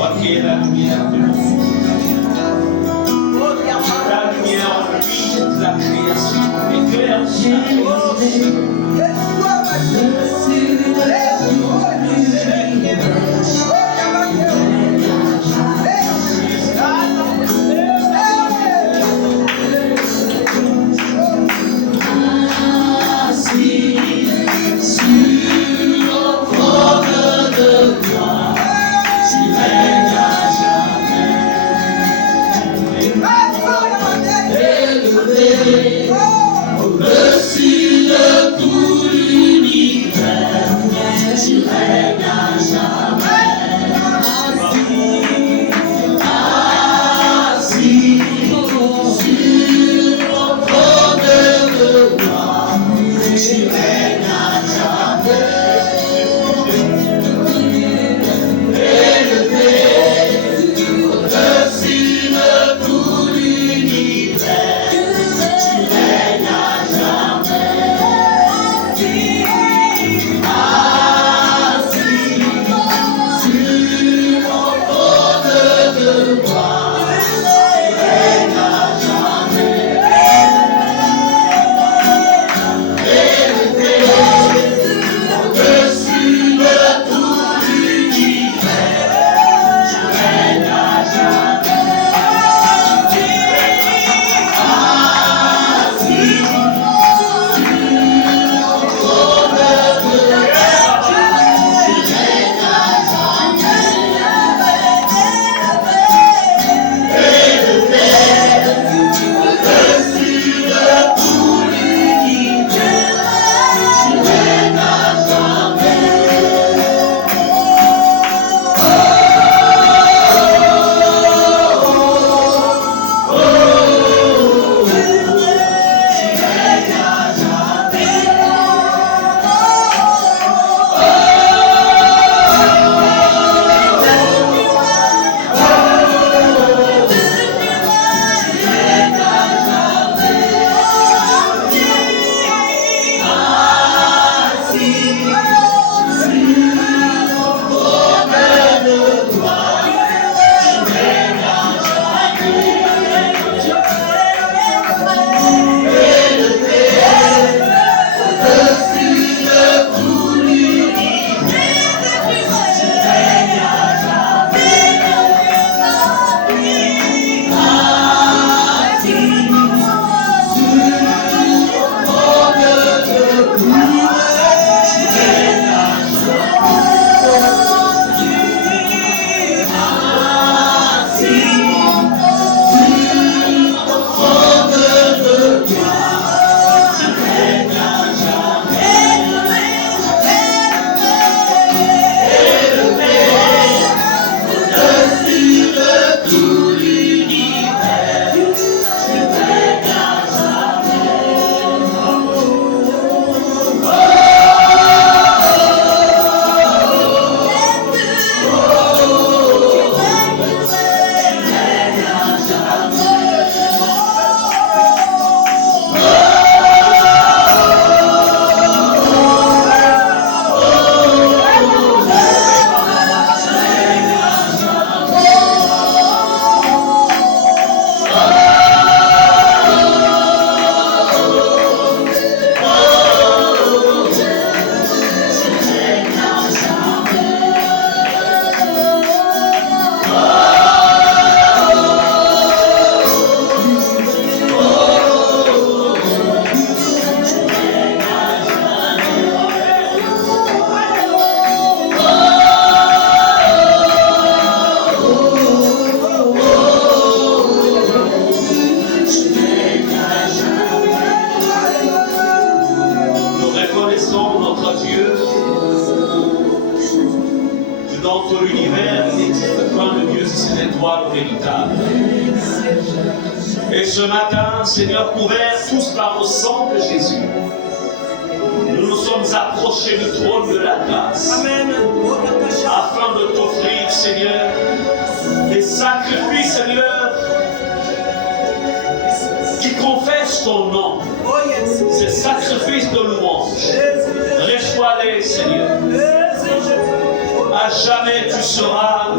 Toi qui es la lumière du monde. La lumière en lui de la création. Éclaire la création. Au-dessus de tout l'univers, tu règnes à jamais. Assis sur le trône de gloire, tu règnes à jamais. Élevé au-dessus de tout l'univers, tu règnes à jamais. Assis sur le trône de gloire, tu règnes à jamais. Élevé au-dessus de tout l'univers, tu règnes à jamais. Assis sur le trône de gloire, tu règnes à jamais. Élevé au-dessus de tout l'univers, tu règnes à jamais. Nous reconnaissons notre Dieu que dans tout l'univers, il n'existe point de Dieu si ce n'est toi le véritable. Et ce matin, Seigneur, couverts tous par le sang de Jésus, nous nous sommes approchés du trône de la grâce. Amen. Afin de t'offrir, Seigneur, des sacrifices, Seigneur, qui confessent ton nom. Oh yes. Ces sacrifices de louange. Reçois-les, Seigneur. À jamais tu seras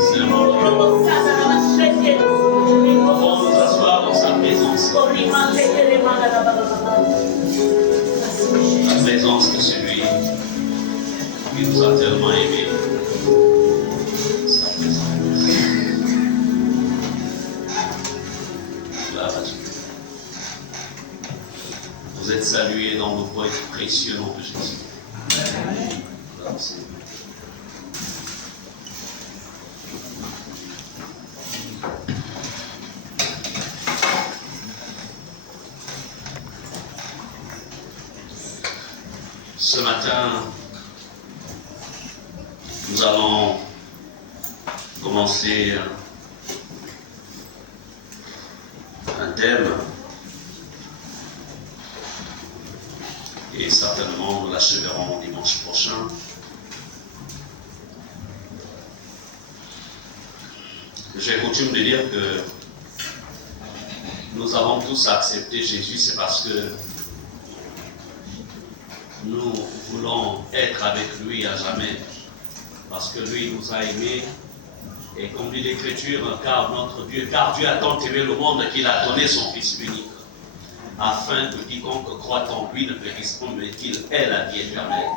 C'est mon Dieu. Pour nous asseoir dans sa présence. La présence de celui qui nous a tellement aimés. Sa présence. Gloire à Dieu. Vous êtes salués dans le poids précieux nom de Jésus. Gloire au Seigneur. Ce matin, nous allons commencer un thème et certainement nous l'achèverons dimanche prochain. J'ai coutume de dire que nous avons tous accepté Jésus, c'est parce que nous voulons être avec lui à jamais, parce que lui nous a aimés, et comme dit l'Écriture, car Dieu a tant aimé le monde qu'il a donné son Fils unique, afin que quiconque croit en lui ne périsse point, mais qu'il ait la vie éternelle.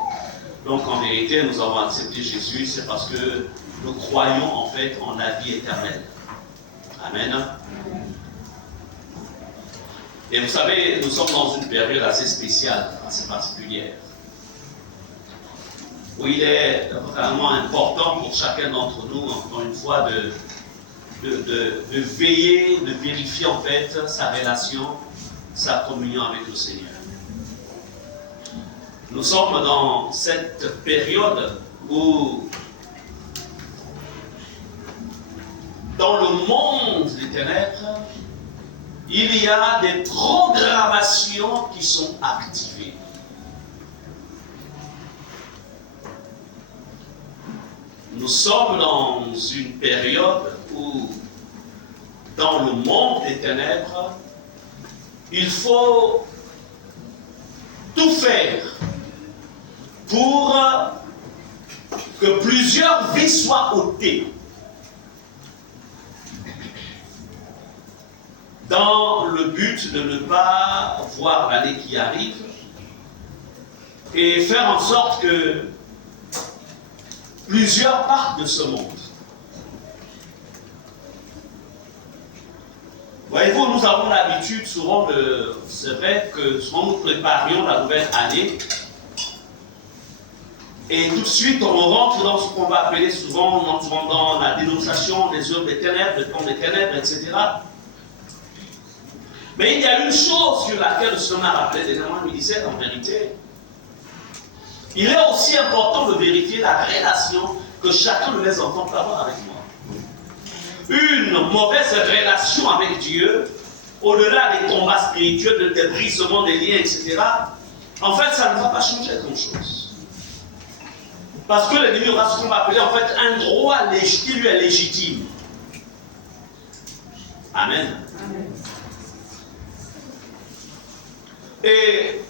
Donc en vérité, nous avons accepté Jésus, c'est parce que nous croyons en fait en la vie éternelle. Amen. Et vous savez, nous sommes dans une période assez spéciale, assez particulière, où il est vraiment important pour chacun d'entre nous, encore une fois, de veiller, de vérifier en fait sa relation, sa communion avec le Seigneur. Nous sommes dans cette période où, dans le monde des ténèbres, il y a des programmations qui sont activées. Nous sommes dans une période où, dans le monde des ténèbres, il faut tout faire pour que plusieurs vies soient ôtées. Dans le but de ne pas voir l'année qui arrive et faire en sorte que plusieurs partent de ce monde. Voyez-vous, nous avons l'habitude souvent c'est vrai que souvent nous préparions la nouvelle année et tout de suite on rentre dans ce qu'on va appeler souvent, nous entrons dans la dénonciation des œuvres des ténèbres, des plans des ténèbres, etc. Mais il y a une chose sur laquelle le Seigneur m'a rappelé dernièrement, il disait en vérité, il est aussi important de vérifier la relation que chacun de mes enfants peut avoir avec moi. Une mauvaise relation avec Dieu, au-delà des combats spirituels, des brisements des liens, etc., en fait, ça ne va pas changer grand-chose. Parce que l'ennemi aura ce qu'on va appeler en fait un droit qui lui est légitime. Amen. Amen. Et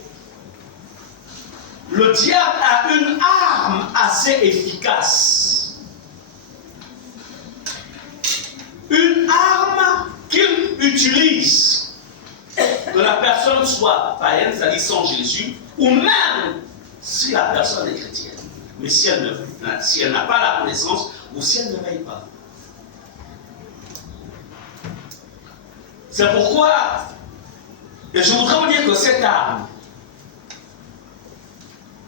le diable a une arme assez efficace. Une arme qu'il utilise, que la personne soit païenne, c'est-à-dire sans Jésus, ou même si la personne est chrétienne. Mais si elle n'a pas la connaissance, ou si elle ne veille pas. C'est pourquoi, et je voudrais vous dire que cette arme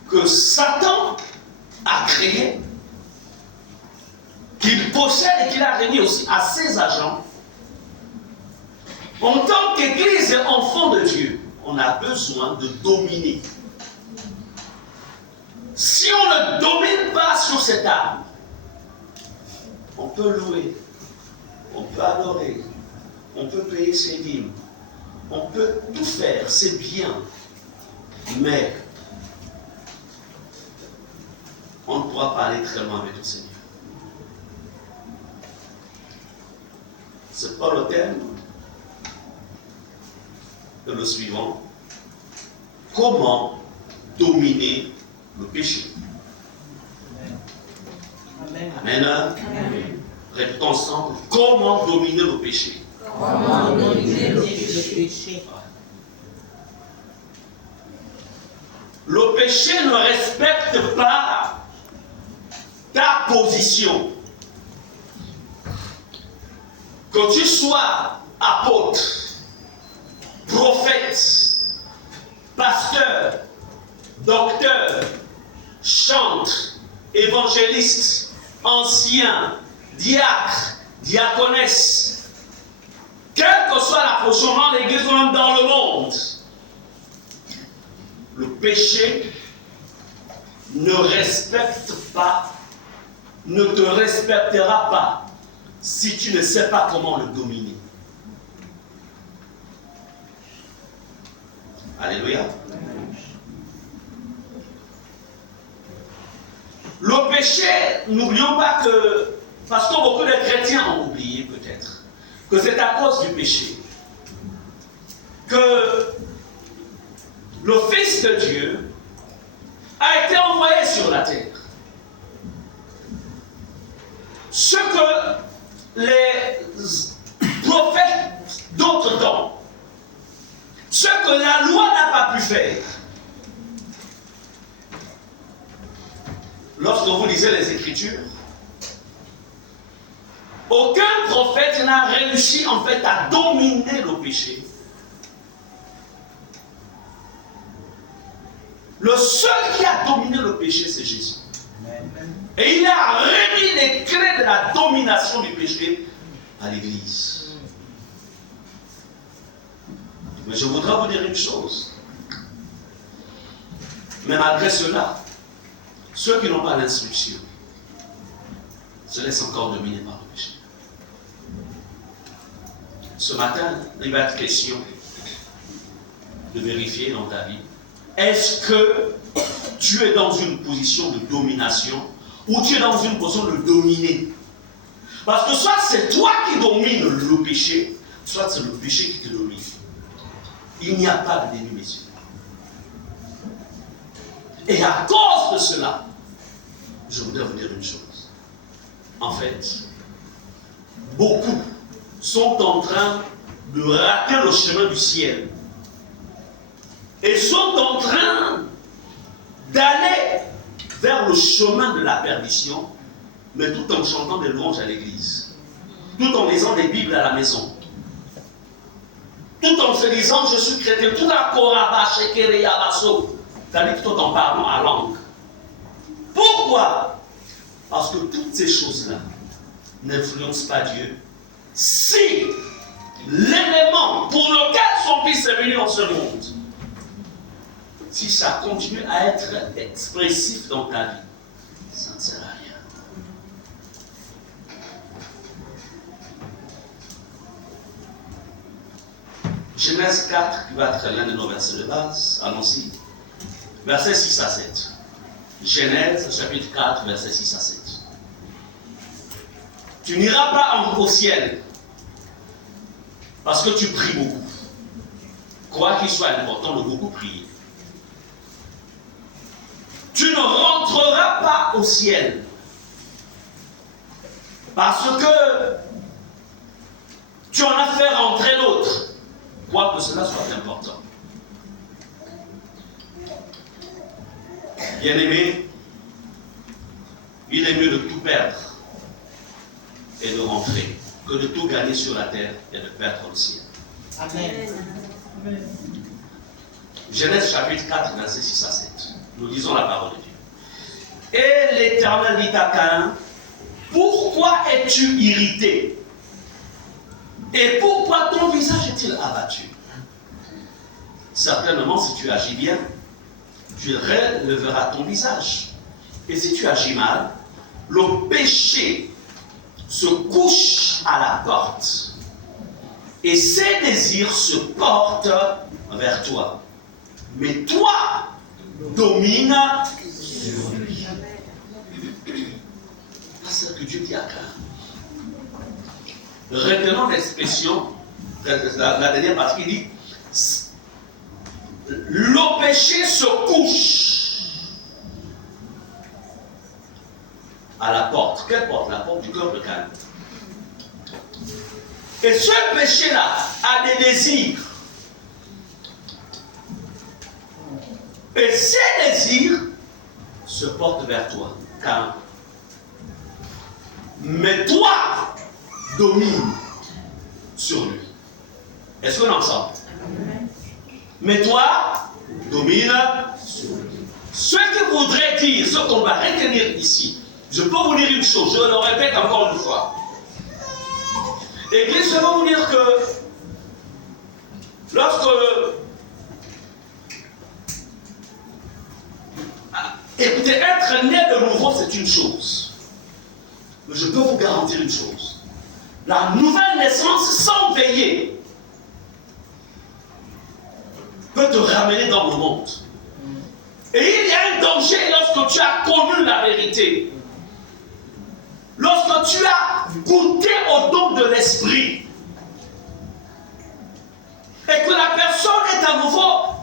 que Satan a créée, qu'il possède et qu'il a remis aussi à ses agents, en tant qu'Église et enfant de Dieu, on a besoin de dominer. Si on ne domine pas sur cette arme, on peut louer, on peut adorer, on peut payer ses dîmes, on peut tout faire, c'est bien, mais on ne pourra pas aller très loin avec le Seigneur. C'est pas le thème de le suivant. Comment dominer le péché? Amen. Amen. Répétons ensemble, comment dominer le péché? Comment dominer le péché? Le péché ne respecte pas ta position. Que tu sois apôtre, prophète, pasteur, docteur, chantre, évangéliste, ancien, diacre, diaconesse, quelle que soit la position dans l'église ou même dans le monde, le péché ne respecte pas, ne te respectera pas si tu ne sais pas comment le dominer. Alléluia. Le péché, n'oublions pas que, parce que beaucoup de chrétiens ont oublié peut-être, que c'est à cause du péché que le Fils de Dieu a été envoyé sur la terre. Ce que les prophètes d'autres temps, ce que la loi n'a pas pu faire. Lorsque vous lisez les Écritures, aucun prophète n'a réussi en fait à dominer le péché. Le seul qui a dominé le péché, c'est Jésus. Et il a remis les clés de la domination du péché à l'Église. Mais je voudrais vous dire une chose. Mais malgré cela, ceux qui n'ont pas l'instruction se laissent encore dominer par le péché. Ce matin, il va être question de vérifier dans ta vie. Est-ce que tu es dans une position de domination ou tu es dans une position de dominer? Parce que soit c'est toi qui domines le péché, soit c'est le péché qui te domine. Il n'y a pas de demi-mesure. Et à cause de cela, je voudrais vous dire une chose. En fait, beaucoup sont en train de rater le chemin du ciel. Et sont en train d'aller vers le chemin de la perdition, mais tout en chantant des louanges à l'église, tout en lisant des Bibles à la maison, tout en se disant je suis chrétien, tout en koraba, shekere, yabaso, c'est-à-dire tout en parlant à langue. Pourquoi? Parce que toutes ces choses-là n'influencent pas Dieu. Si l'élément pour lequel son Fils est venu dans ce monde, si ça continue à être expressif dans ta vie, ça ne sert à rien. Genèse 4, qui va être l'un de nos versets de base, allons-y. Versets 6 à 7. Genèse, chapitre 4, versets 6 à 7. Tu n'iras pas au ciel parce que tu pries beaucoup. Quoi qu'il soit important de beaucoup prier. Tu ne rentreras pas au ciel parce que tu en as fait rentrer d'autres, quoi que cela soit important. Bien-aimé, il est mieux de tout perdre et de rentrer que de tout gagner sur la terre et de perdre le ciel. Amen. Genèse chapitre 4, verset 6 à 7. Nous lisons la parole de Dieu. Et l'Éternel dit à Caïn, pourquoi es-tu irrité? Et pourquoi ton visage est-il abattu? Certainement, si tu agis bien, tu relèveras ton visage. Et si tu agis mal, le péché se couche à la porte. Et ses désirs se portent vers toi. Mais toi, domine sur lui. C'est ce que Dieu dit à Caïn. Retenons l'expression, la dernière partie qui dit le péché se couche à la porte. Quelle porte? La porte du cœur de Caïn. Et ce péché-là a des désirs. Et ces désirs se portent vers toi, Caïn. Mais toi, domine sur lui. Est-ce qu'on est ensemble? Mais toi, domine sur lui. Ce qui voudrait dire, ce qu'on va retenir ici, je peux vous dire une chose, je le répète encore une fois. Église, je veux vous dire que lorsque écoutez, être né de nouveau, c'est une chose. Mais je peux vous garantir une chose. La nouvelle naissance, sans veiller, peut te ramener dans le monde. Et il y a un danger lorsque tu as connu la vérité. Lorsque tu as goûté au don de l'esprit. Et que la personne est à nouveau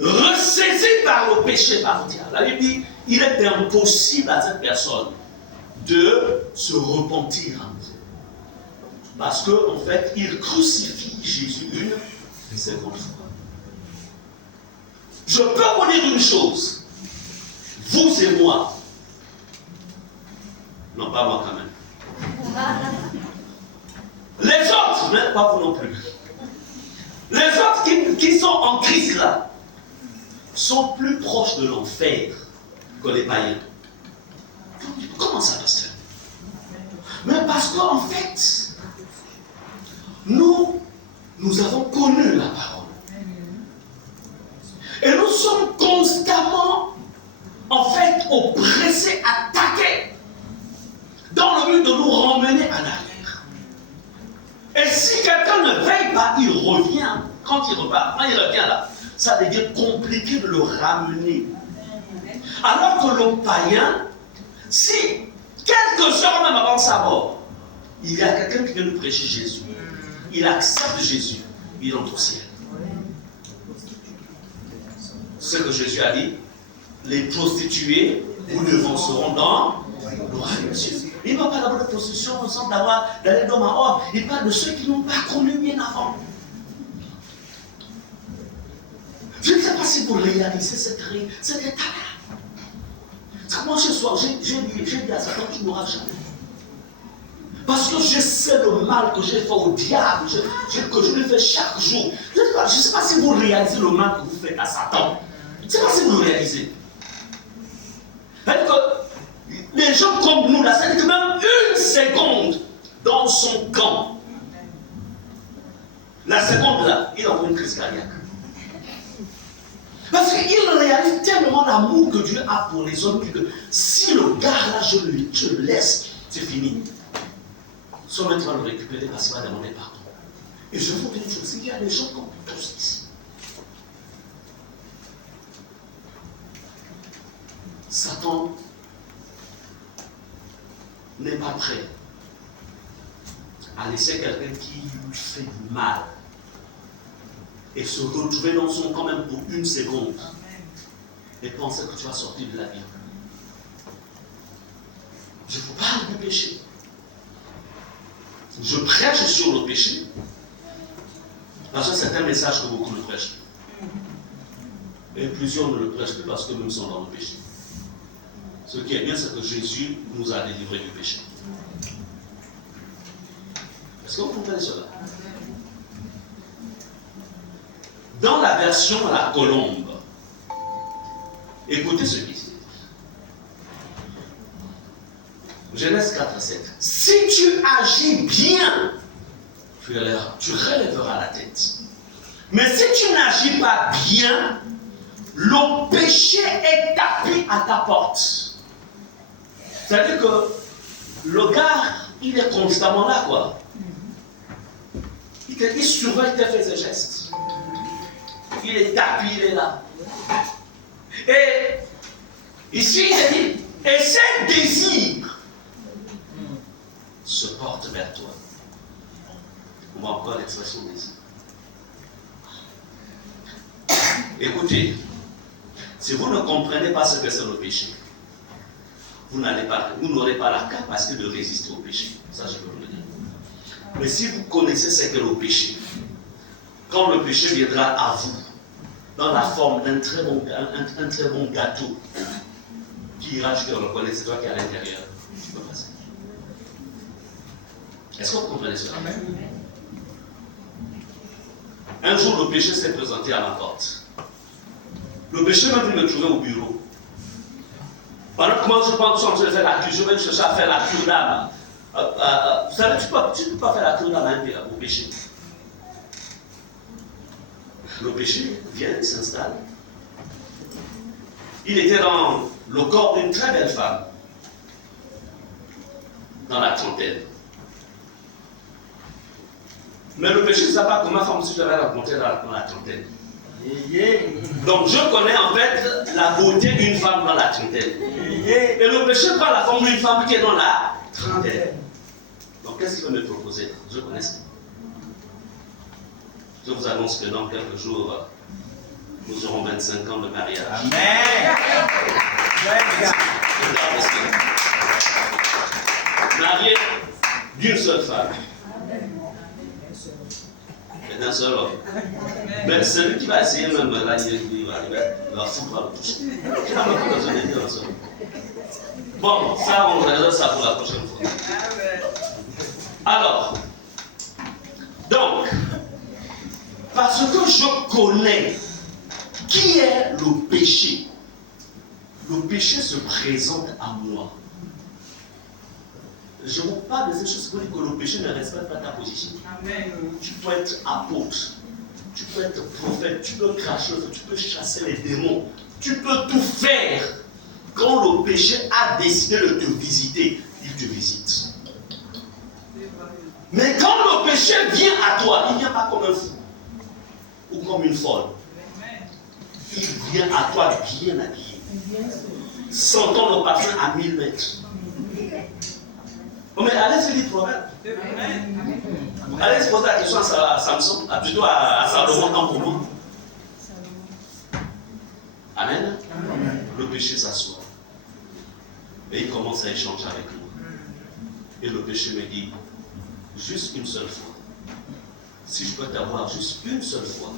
ressaisie par le péché, par le diable. La Bible dit, il est impossible à cette personne de se repentir à nouveau. Parce qu'en fait, il crucifie Jésus une seconde fois. Je peux vous dire une chose. Vous et moi. Non, pas moi quand même. Les autres, mais pas vous non plus. Les autres qui sont en Christ là, sont plus proches de l'enfer que les païens. Comment ça, pasteur? Mais parce qu'en fait, nous avons connu la parole. Et nous sommes constamment, en fait, oppressés, attaqués, dans le but de nous ramener à l'arrière. Et si quelqu'un ne veille pas, il revient. Quand il repart, quand il revient là, ça devient compliqué de le ramener. Alors que le païen, si quelques heures même avant sa mort, il y a quelqu'un qui vient nous prêcher Jésus, il accepte Jésus, il entre au ciel. Ce que Jésus a dit, les prostituées vous devanceront dans le royaume de Dieu. Il ne parle pas d'abord de prostitution sans d'aller d'homme à homme. Il parle de ceux qui n'ont pas connu bien avant. Je ne sais pas si vous réalisez cet état-là. Moi, ce soir, j'ai dit à Satan, tu n'auras jamais. Parce que je sais le mal que j'ai fait au diable, que je lui fais chaque jour. Je ne sais pas si vous réalisez le mal que vous faites à Satan. Je ne sais pas si vous le réalisez. C'est-à-dire que les gens comme nous, là, c'est-à-dire que même une seconde dans son camp, la seconde là, il envoie une crise cardiaque. Parce qu'il réalise tellement l'amour que Dieu a pour les hommes que si le gars là, je le laisse, c'est fini. Son maître va le récupérer parce qu'il va demander pardon. Et je vous dis une chose, il y a des gens comme tous ici. Satan n'est pas prêt à laisser quelqu'un qui lui fait du mal et se retrouver dans son camp même pour une seconde et penser que tu vas sortir de la vie. Je vous parle du péché. Je prêche sur le péché parce que c'est un message que beaucoup ne prêchent. Et plusieurs ne le prêchent plus parce que nous sommes dans le péché. Ce qui est bien, c'est que Jésus nous a délivrés du péché. Est-ce que vous comprenez cela? Dans la version à la colombe, écoutez ce qui dit. Genèse 4, 7. Si tu agis bien, tu relèveras la tête. Mais si tu n'agis pas bien, le péché est tapis à ta porte. C'est-à-dire que le gars, il est constamment là, quoi. Il surveille tes faits et gestes. Il est tapis, il est là. Et ici, il dit, et ces désirs se portent vers toi. On va encore l'expression désir. Écoutez, si vous ne comprenez pas ce que c'est le péché, vous n'aurez pas la capacité de résister au péché. Ça, je peux vous le dire. Mais si vous connaissez ce qu'est le péché, quand le péché viendra à vous, dans la forme d'un très bon gâteau, qui ira, je te reconnais, c'est toi qui es à l'intérieur, tu peux passer. Est-ce que vous comprenez cela? Un jour, le péché s'est présenté à ma porte. Le péché m'a venu me trouver au bureau. Pendant que moi, je pense que je vais faire la cure, je vais chercher à faire la cure d'âme. Vous savez, tu ne peux pas faire la cure d'âme au péché. Le péché vient, s'installe. Il était dans le corps d'une très belle femme, dans la trentaine. Mais le péché, ça pas comme ma femme si je l'avais rencontrée dans la trentaine. Donc je connais en fait la beauté d'une femme dans la trentaine. Et le péché prend la forme d'une femme qui est dans la trentaine. Donc qu'est-ce qu'il veut me proposer? Je connais ça. Je vous annonce que dans quelques jours, nous aurons 25 ans de mariage. Amen. Marié d'une seule femme. Et d'un seul homme. Mais celui qui va essayer même là, il va foutre à le toucher. Il n'a pas besoin de dire ça. Bon, ça, on réserve ça pour la prochaine fois. Alors, donc, parce que je connais qui est le péché se présente à moi. Je vous parle de ces choses pour dire que le péché ne respecte pas ta position. Amen. Tu peux être apôtre, tu peux être prophète, tu peux cracher, tu peux chasser les démons, tu peux tout faire. Quand le péché a décidé de te visiter, il te visite. Mais quand le péché vient à toi, il ne vient pas comme un fou ou comme une folle. Il vient à toi bien habillé, sentant le parfum à 1000 mètres. Oh, mais allez se dire proverbe. Allez se poser la question à Samson, plutôt à Salomon en commun. Amen. Le péché s'assoit. Et il commence à échanger avec nous. Et le péché me dit, juste une seule fois. Si je peux t'avoir juste une seule fois.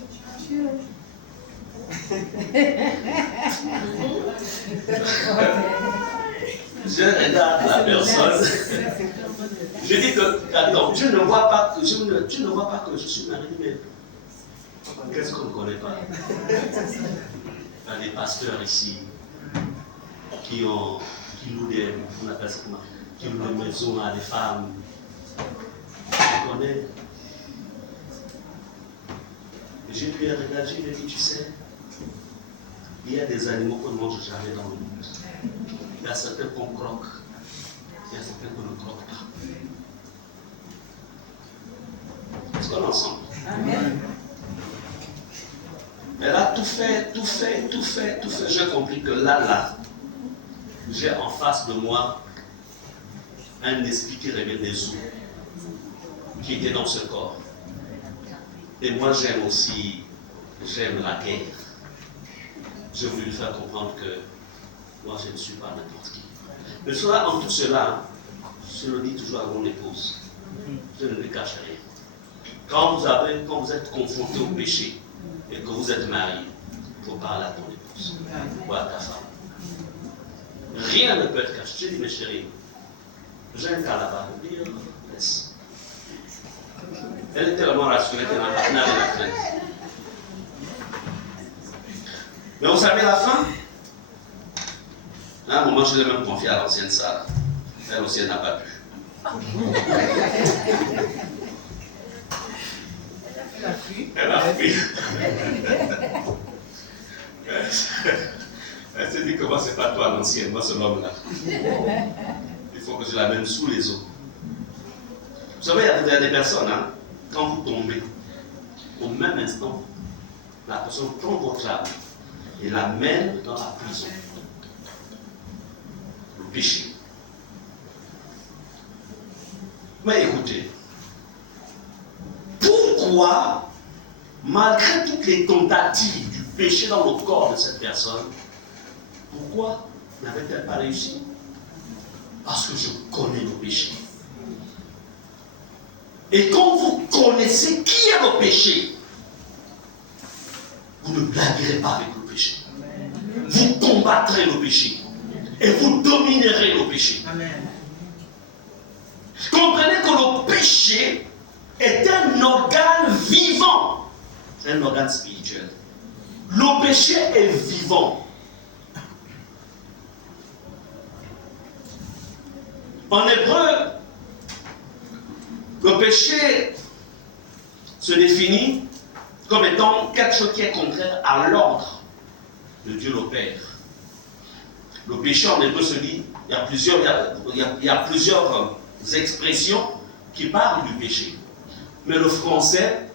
Je regarde la personne. Je dis que, attends, tu ne vois pas que je suis marié, mais qu'est-ce qu'on ne connaît pas? Il y a des pasteurs ici qui louent des, on appelle ça comment, qui louent des maisons à des femmes. Je connais. J'ai pu regarder, je lui ai dit, tu sais, il y a des animaux qu'on ne mange jamais dans le monde. Il y a certains qu'on croque, il y a certains qu'on ne croque pas. Est-ce qu'on est ensemble? Amen. Mais là, tout fait. J'ai compris que là, j'ai en face de moi un esprit qui révèle des eaux qui était dans ce corps. Et moi, j'aime la guerre. J'ai voulu lui faire comprendre que moi, je ne suis pas n'importe qui. Mais cela, en tout cela, je le dis toujours à mon épouse. Je ne lui cache rien. Quand vous êtes confronté au péché et que vous êtes marié, il faut parler à ton épouse ou à ta femme. Rien ne peut être caché. J'ai dit, mes chéris, j'ai un cas là-bas. Laisse. Elle était vraiment rassurée, elle n'avait rien à faire. Mais vous savez la fin? À un moment, je l'ai même confié à l'ancienne Sarah. Elle aussi, elle n'a pas pu. Elle a fui. Elle s'est dit que moi, c'est pas toi l'ancienne, moi, c'est l'homme-là. Il faut que je la mène sous les eaux. Vous savez, il y a des personnes, hein, quand vous tombez, au même instant, la personne prend votre âme et la mène dans la prison. Le péché. Mais écoutez, pourquoi, malgré toutes les tentatives du péché dans le corps de cette personne, pourquoi n'avait-elle pas réussi? Parce que je connais le péché. Et quand vous connaissez qui est le péché, vous ne blaguerez pas avec le péché. Vous combattrez le péché. Et vous dominerez le péché. Amen. Comprenez que le péché est un organe vivant. Un organe spirituel. Le péché est vivant. En hébreu, le péché se définit comme étant quelque chose qui est contraire à l'ordre de Dieu le Père. Le péché en hébreu se dit, il y a plusieurs expressions qui parlent du péché. Mais le français,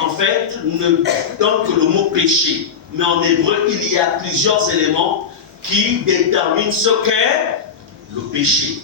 en fait, ne donne que le mot péché. Mais en hébreu, il y a plusieurs éléments qui déterminent ce qu'est le péché.